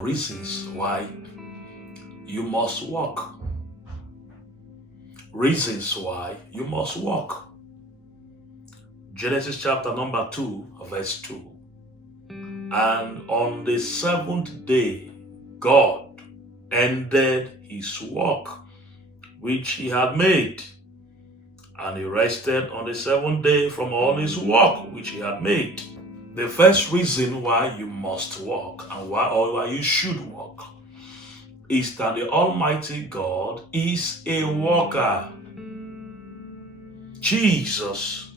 Reasons why you must walk. Reasons why you must walk. Genesis chapter number 2, verse 2. And on the seventh day, God ended his work which he had made. And he rested on the seventh day from all his work which he had made. The first reason why you must walk and why you should walk is that the Almighty God is a walker. Jesus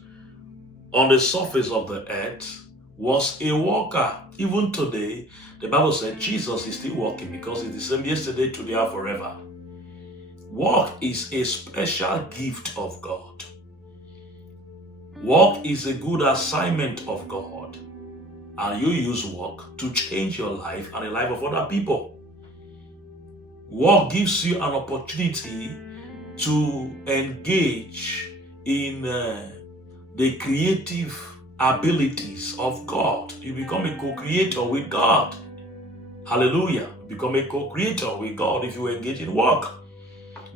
on the surface of the earth was a walker. Even today, the Bible said Jesus is still walking because it's the same yesterday, today, and forever. Walk is a special gift of God. Walk is a good assignment of God. And you use walk to change your life and the life of other people. Walk gives you an opportunity to engage in the creative abilities of God. You become a co-creator with God. Hallelujah. You become a co-creator with God if you engage in work.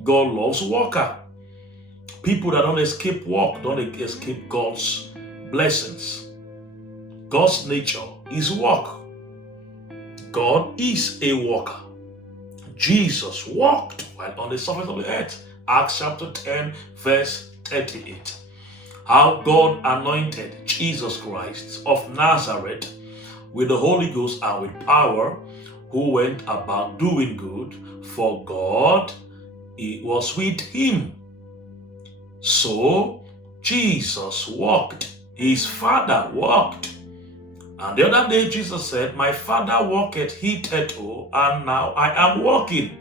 God loves worker. People that don't escape work don't escape God's blessings. God's nature is work. God is a worker. Jesus walked while on the surface of the earth. Acts chapter 10, verse 38. How God anointed Jesus Christ of Nazareth with the Holy Ghost and with power, who went about doing good, for God was with him. So Jesus walked. His Father walked. And the other day Jesus said, my Father walketh hitherto, and now I am walking.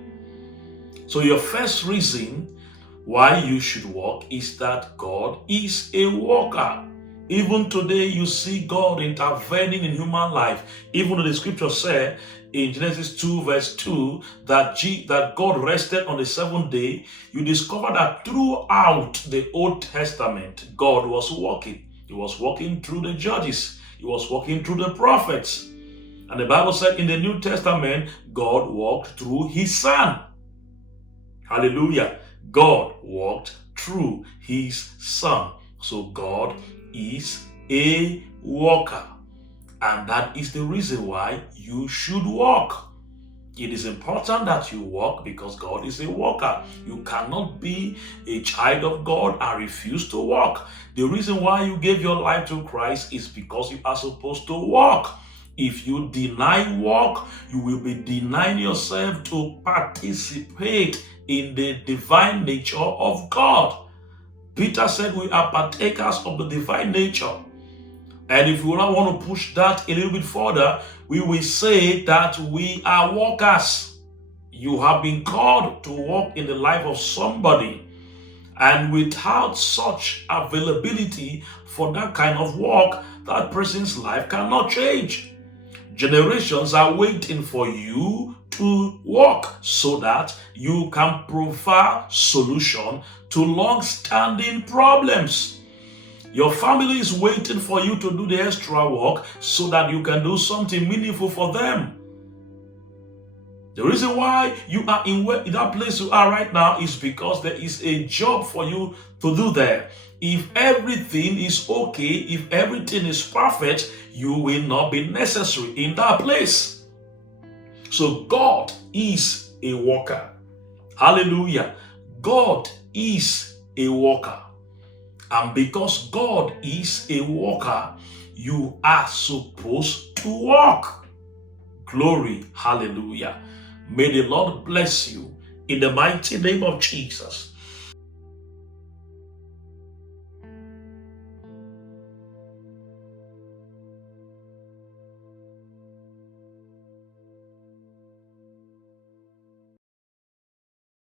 So your first reason why you should walk is that God is a walker. Even today you see God intervening in human life. Even though the scripture said in Genesis 2 verse 2 that God rested on the seventh day, you discover that throughout the Old Testament, God was walking. He was walking through the judges. He was walking through the prophets. And the Bible said in the New Testament, God walked through his Son. Hallelujah. God walked through his Son. So God is a walker. And that is the reason why you should walk. It is important that you walk because God is a walker. You cannot be a child of God and refuse to walk. The reason why you gave your life to Christ is because you are supposed to walk. If you deny walk, you will be denying yourself to participate in the divine nature of God. Peter said we are partakers of the divine nature. And if we don't want to push that a little bit further, we will say that we are walkers. You have been called to walk in the life of somebody. And without such availability for that kind of walk, that person's life cannot change. Generations are waiting for you to walk so that you can provide solution to long-standing problems. Your family is waiting for you to do the extra work so that you can do something meaningful for them. The reason why you are in that place you are right now is because there is a job for you to do there. If everything is okay, if everything is perfect, you will not be necessary in that place. So God is a worker. Hallelujah. God is a worker. And because God is a walker, you are supposed to walk. Glory, hallelujah. May the Lord bless you in the mighty name of Jesus.